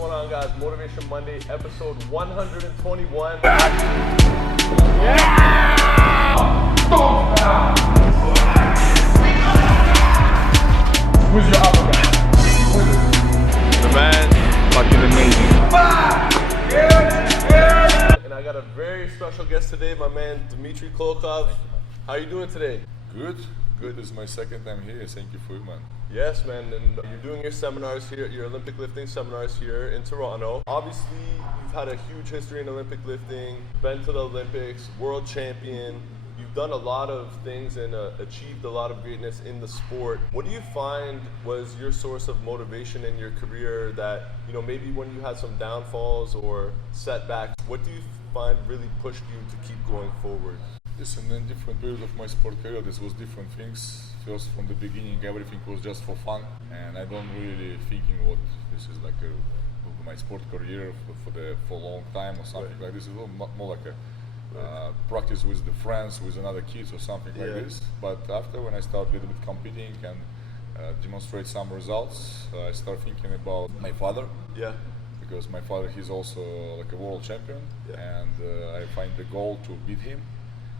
going on, guys? Motivation Monday, episode 121. Who's your upper guy? The man, Fucking amazing. and I got a very special guest today, my man Dmitry Klokov. How are you doing today? Good. This is my second time here. Thank you for you, man. Yes, man, and you're doing your seminars here, your Olympic lifting seminars here in Toronto. Obviously, you've had a huge history in Olympic lifting, been to the Olympics, world champion. You've done a lot of things and achieved a lot of greatness in the sport. What do you find was your source of motivation in your career that, maybe when you had some downfalls or setbacks, what do you find really pushed you to keep going forward? Listen, in different periods of my sport career, this was different things. First, from the beginning, everything was just for fun, and I don't really thinking what this is like my sport career for a long time or something like this. It's a little more like a practice with the friends, with another kids or something like this. But after, when I started a little bit competing and demonstrate some results, I start thinking about my father. Yeah. Because my father, he's also like a world champion, and I find the goal to beat him.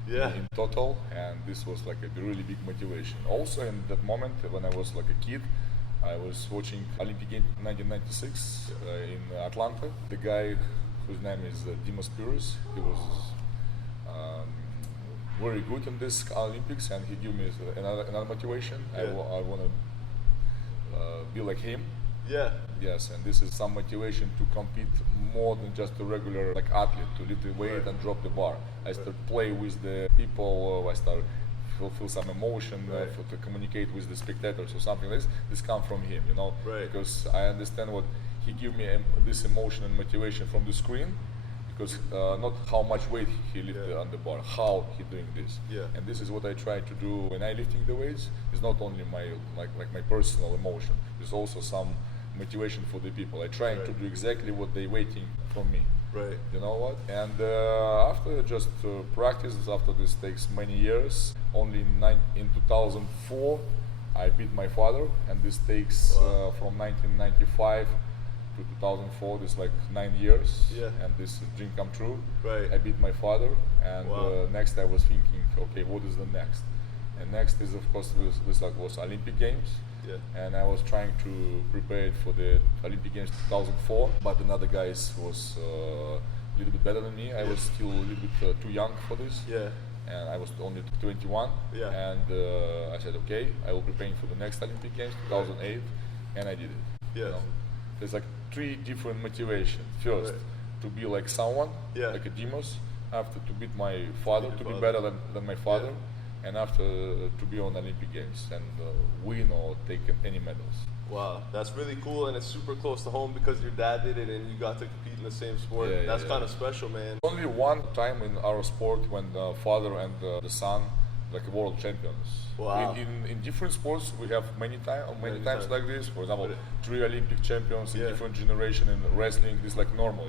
In total, and this was like a really big motivation. Also, in that moment when I was like a kid, I was watching Olympic Games 1996 in Atlanta. The guy whose name is Dmitry, he was very good in this Olympics, and he gave me another motivation. I want to be like him. Yeah. Yes, and this is some motivation to compete more than just a regular athlete, to lift the weight and drop the bar. I start play with the people. I start feel some emotion to communicate with the spectators or something like this. This comes from him, because I understand what he give me this emotion and motivation from the screen. Because not how much weight he lifted on the bar, how he doing this. And this is what I try to do when I lifting the weights. It's not only my my personal emotion. There's also some motivation for the people. I try to do exactly what they waiting from me. You know what? And after just practice, after this takes many years, only in 2004 I beat my father, and this takes from 1995 to 2004, this like 9 years, and this is dream come true. I beat my father, and next I was thinking, okay, what is the next? And next is, of course, this was Olympic Games. And I was trying to prepare it for the Olympic Games 2004, but another guys was a little bit better than me. I was still a little bit too young for this, and I was only 21. And I said, okay, I will prepare for the next Olympic Games 2008, and I did it. There's like three different motivations. First, to be like someone, like a Demos. After, to beat my father, to be better than my father. And after, to be on Olympic Games and win or take any medals. Wow, that's really cool, and it's super close to home because your dad did it and you got to compete in the same sport. That's kind of special, man. Only one time in our sport when the father and the son like world champions. Wow. In different sports we have many times like this. For example, 3 Olympic champions in different generation. In wrestling, this is like normal,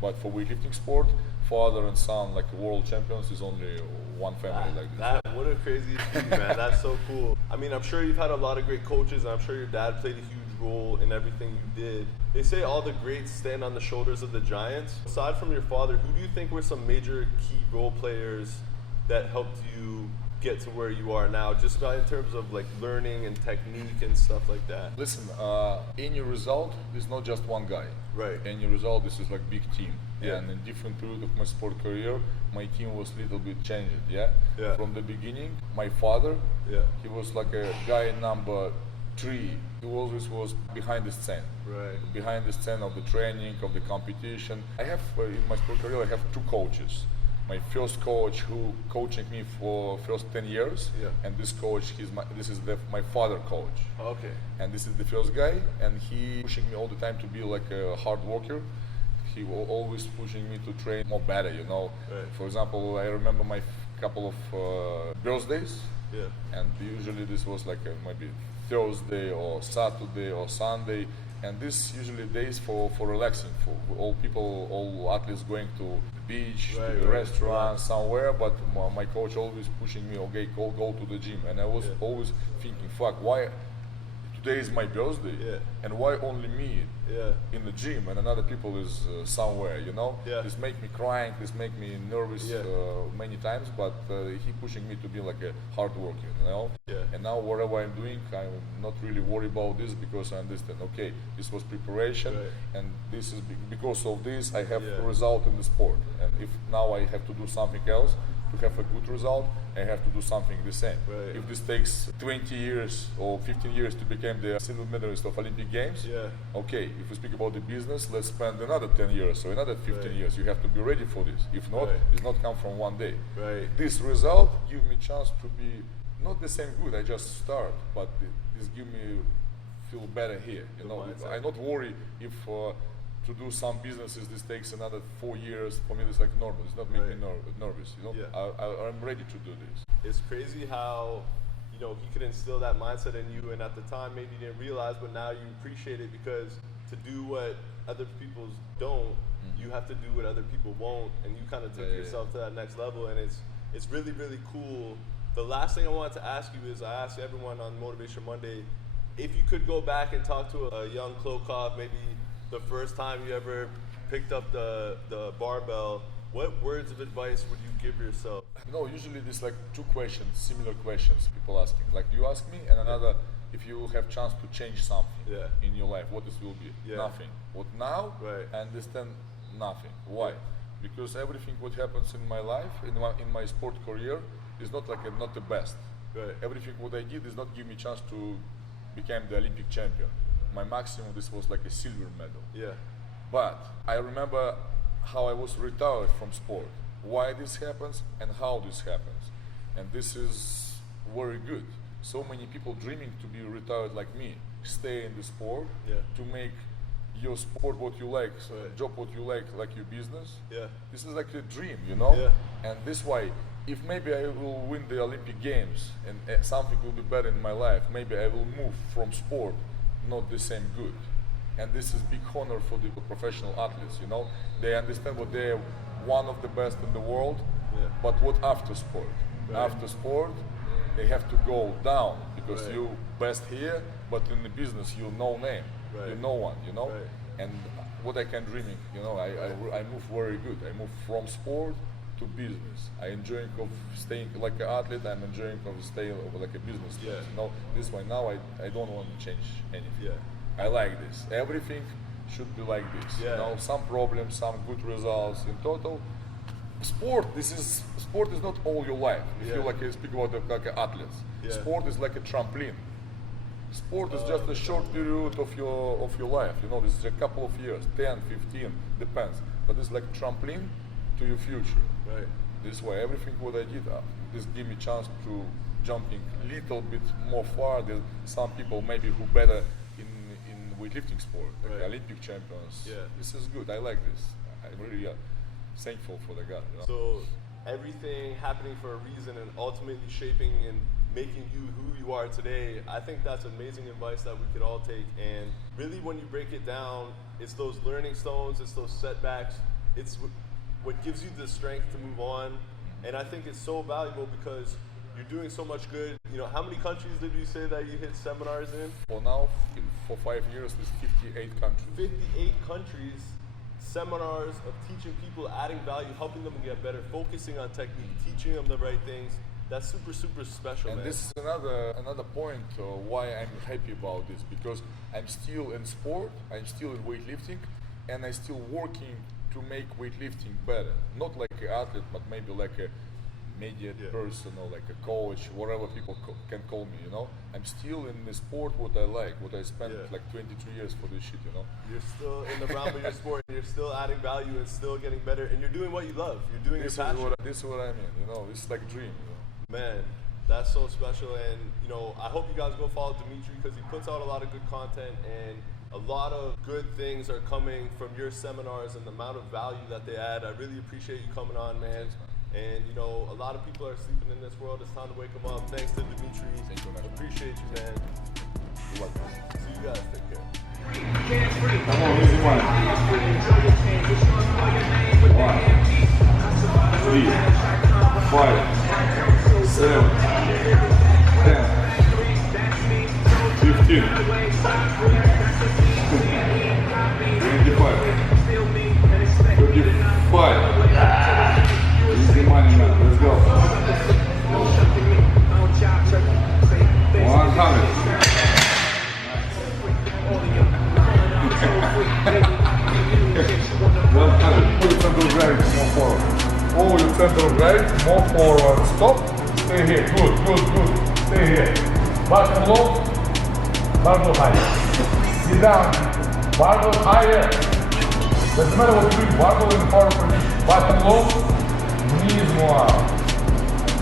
But for weightlifting sport, father and son like world champions is only one family like this. What a crazy feat, man. That's so cool. I mean, I'm sure you've had a lot of great coaches, and I'm sure your dad played a huge role in everything you did. They say all the greats stand on the shoulders of the giants. Aside from your father, who do you think were some major key role players that helped you get to where you are now, just in terms of like learning and technique and stuff like that? Listen, any result is not just one guy. Any result, this is like big team. And in different period of my sport career, my team was little bit changed. From the beginning, my father, he was like a guy number 3. He always was behind the scene. Behind the scene of the training, of the competition. I have in my sport career, I have 2 coaches. My first coach who coaching me for first 10 years, and this coach, this is my father coach. And this is the first guy, and he pushing me all the time to be like a hard worker. He was always pushing me to train more better, For example, I remember my couple of birthdays, and usually this was like maybe Thursday or Saturday or Sunday. And this usually days for relaxing, for all athletes going to the beach, to the restaurant, somewhere. But my coach always pushing me, okay, go to the gym. And I was always thinking, fuck, why today is my birthday, and why only me in the gym and another people is somewhere, you know? This make me crying, this make me nervous many times, but he pushing me to be like a hard worker, you know? And now whatever I'm doing, I'm not really worried about this because I understand, okay, this was preparation, and this is because of this I have a result in the sport, and if now I have to do something else to have a good result, I have to do something the same. If this takes 20 years or 15 years to become the silver medalist of Olympic Games, okay, if we speak about the business, let's spend another 10 years or another 15 years. You have to be ready for this. If not, it's not come from one day. This result give me chance to be not the same good, I just start, but this give me feel better here. You know, I not worry if to do some businesses this takes another 4 years. For me, it's like normal. It's not making me nervous. You know, I'm ready to do this. It's crazy how, you know, he could instill that mindset in you, and at the time maybe you didn't realize, but now you appreciate it because to do what other people don't, you have to do what other people won't, and you kind of took yourself to that next level, and it's really, really cool. The last thing I wanted to ask you is, I asked everyone on Motivation Monday, if you could go back and talk to a young Klokov, maybe the first time you ever picked up the barbell, what words of advice would you give yourself? No, usually there's like two questions, similar questions people asking. Like you ask me, and another, if you have chance to change something in your life, what it will be? Nothing. What now? I understand nothing. Why? Because everything what happens in my life, in my sport career, is not like not the best. Everything what I did is not give me chance to become the Olympic champion. My maximum, this was like a silver medal. But I remember how I was retired from sport, why this happens and how this happens. And this is very good. So many people dreaming to be retired like me, stay in the sport, to make your sport what you like, job what you like your business. This is like a dream, you know? And this why, if maybe I will win the Olympic Games and something will be better in my life, maybe I will move from sport not the same good. And this is big honor for the professional athletes, you know? They understand what they're one of the best in the world, but what after sport? After sport, they have to go down because you best here, but in the business you no name, you no one, you know? And what I can dreaming, you know, I move very good. I move from sport to business. I enjoying of staying like an athlete. I'm enjoying of staying like a business. You know, this way now I don't want to change anything. I like this. Everything should be like this. You know, some problems, some good results. In total, sport is not all your life. If you like speak about like athletes, sport is like a trampoline. Sport is just a short period of your life. You know, this is a couple of years, 10, 15, depends. But it's like trampoline to your future. This way, everything what I did, this give me chance to jumping little bit more far than some people maybe who better in weightlifting sport, like Olympic champions. This is good. I like this. I'm really thankful for the God. You know? So everything happening for a reason and ultimately shaping and making you who you are today, I think that's amazing advice that we could all take. And really, when you break it down, it's those learning stones, it's those setbacks, it's what gives you the strength to move on. And I think it's so valuable because you're doing so much good. You know, how many countries did you say that you hit seminars in? For now, for 5 years, there's 58 countries. 58 countries, seminars of teaching people, adding value, helping them get better, focusing on technique, teaching them the right things. That's super, super special, and man. This is another point why I'm happy about this, because I'm still in sport, I'm still in weightlifting, and I'm still working to make weightlifting better. Not like an athlete, but maybe like a media person or like a coach, whatever people can call me, you know. I'm still in the sport what I like, what I spent like 22 years for this shit, you know. You're still in the realm of your sport, you're still adding value and still getting better, and you're doing what you love. You're doing your passion. This is what I mean, you know. It's like a dream, you know. Man, that's so special, and you know, I hope you guys go follow Dmitry because he puts out a lot of good content, and a lot of good things are coming from your seminars and the amount of value that they add. I really appreciate you coming on, man. And you know, a lot of people are sleeping in this world. It's time to wake them up. Thanks to Dmitry. Thank you, man. Appreciate you, man. You're welcome. See you guys. Take care. Come on, easy one. 1, 3, 5, 7, 10, 15. 15. 25. 35. Easy money, man. Let's go. 100. Put your center right, more forward. Hold your center right, more forward. Stop. Stay here. Good, good, good. Stay here. Bottom low. Barbell higher. Sit down. Barbell higher. Doesn't matter what you do. Barbell in the forward position. Bottom low. Knees more out.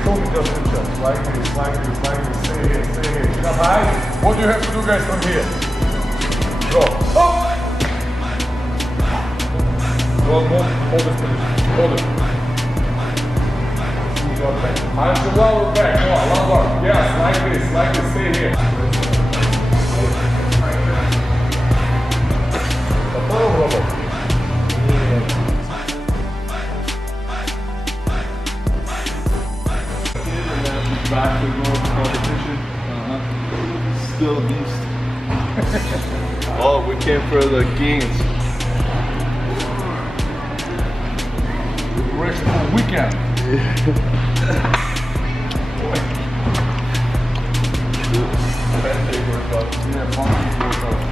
Show me just the chest. Like this, like this, like this. Stay here, stay here. Chin up high. What do you have to do, guys, from here? Go. Oh! Hold this position. Hold it. Hands to lower back. Come on, lumbar. Yes, like this, stay here. Back to going to competition. Still a beast. Oh, we came for the gains. Preparation for weekend. Best day workout. Yeah, fun workout.